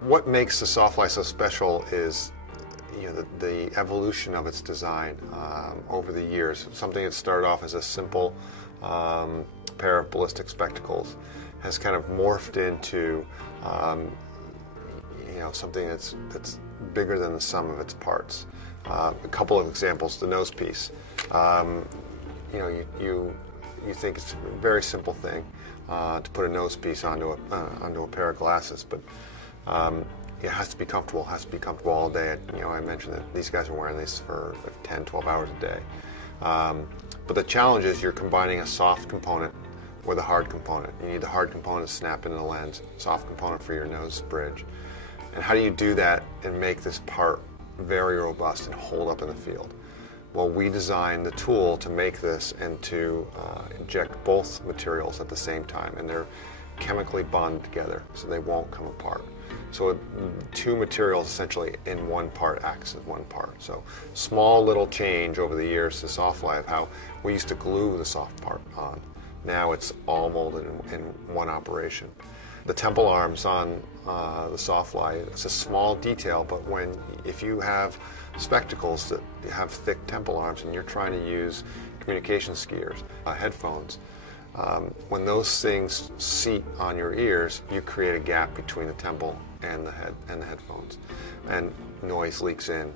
What makes the Sawfly so special is the evolution of its design over the years. Something that started off as a simple pair of ballistic spectacles has kind of morphed into something that's bigger than the sum of its parts. A couple of examples: the nose piece. You think it's a very simple thing to put a nose piece onto a pair of glasses, but it has to be comfortable. It has to be comfortable all day. I mentioned that these guys are wearing these for like 10, 12 hours a day. But the challenge is you're combining a soft component with a hard component. You need the hard component to snap into the lens, soft component for your nose bridge. And how do you do that and make this part very robust and hold up in the field? Well, we designed the tool to make this and to inject both materials at the same time, and they're chemically bonded together so they won't come apart. So two materials essentially in one part acts as one part. So small little change over the years to Sawfly of how we used to glue the soft part on. Now it's all molded in one operation. The temple arms on the Sawfly, it's a small detail, but if you have spectacles that have thick temple arms and you're trying to use communication skiers, headphones, when those things seat on your ears, you create a gap between the temple and the headphones, and noise leaks in,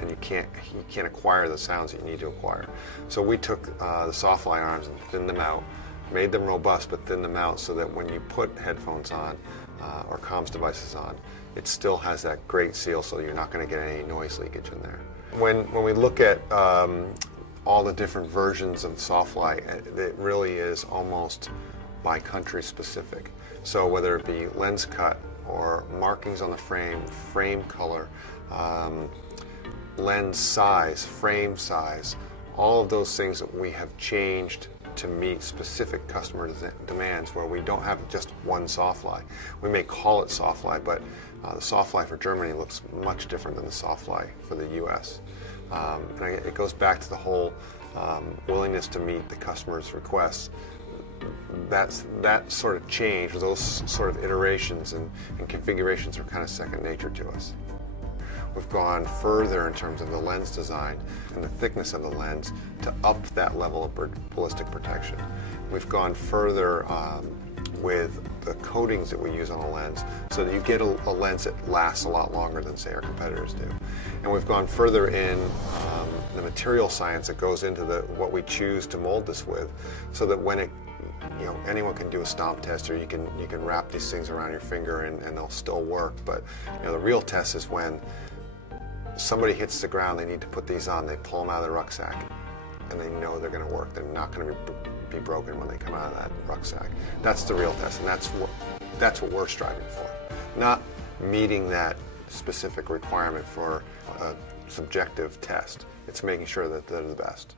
and you can't acquire the sounds that you need to acquire. So we took the Sawfly arms and thinned them out, made them robust, but thinned them out so that when you put headphones on or comms devices on, it still has that great seal, so you're not going to get any noise leakage in there. When we look at all the different versions of Sawfly, it really is almost by country specific. So whether it be lens cut or markings on the frame color, lens size, frame size, all of those things that we have changed to meet specific customer demands, where we don't have just one Sawfly. We may call it Sawfly, but the Sawfly for Germany looks much different than the Sawfly for the US. And it goes back to the whole willingness to meet the customer's requests. That sort of change, those sort of iterations and configurations are kind of second nature to us. We've gone further in terms of the lens design and the thickness of the lens to up that level of ballistic protection. We've gone further with the coatings that we use on a lens so that you get a lens that lasts a lot longer than, say, our competitors do. And we've gone further in the material science that goes into what we choose to mold this with, so that when anyone can do a stomp test, or you can wrap these things around your finger and they'll still work. But the real test is when somebody hits the ground, they need to put these on, they pull them out of the rucksack, and they know they're going to work. They're not going to be broken when they come out of that rucksack. That's the real test, and that's what we're striving for. Not meeting that specific requirement for a subjective test. It's making sure that they're the best.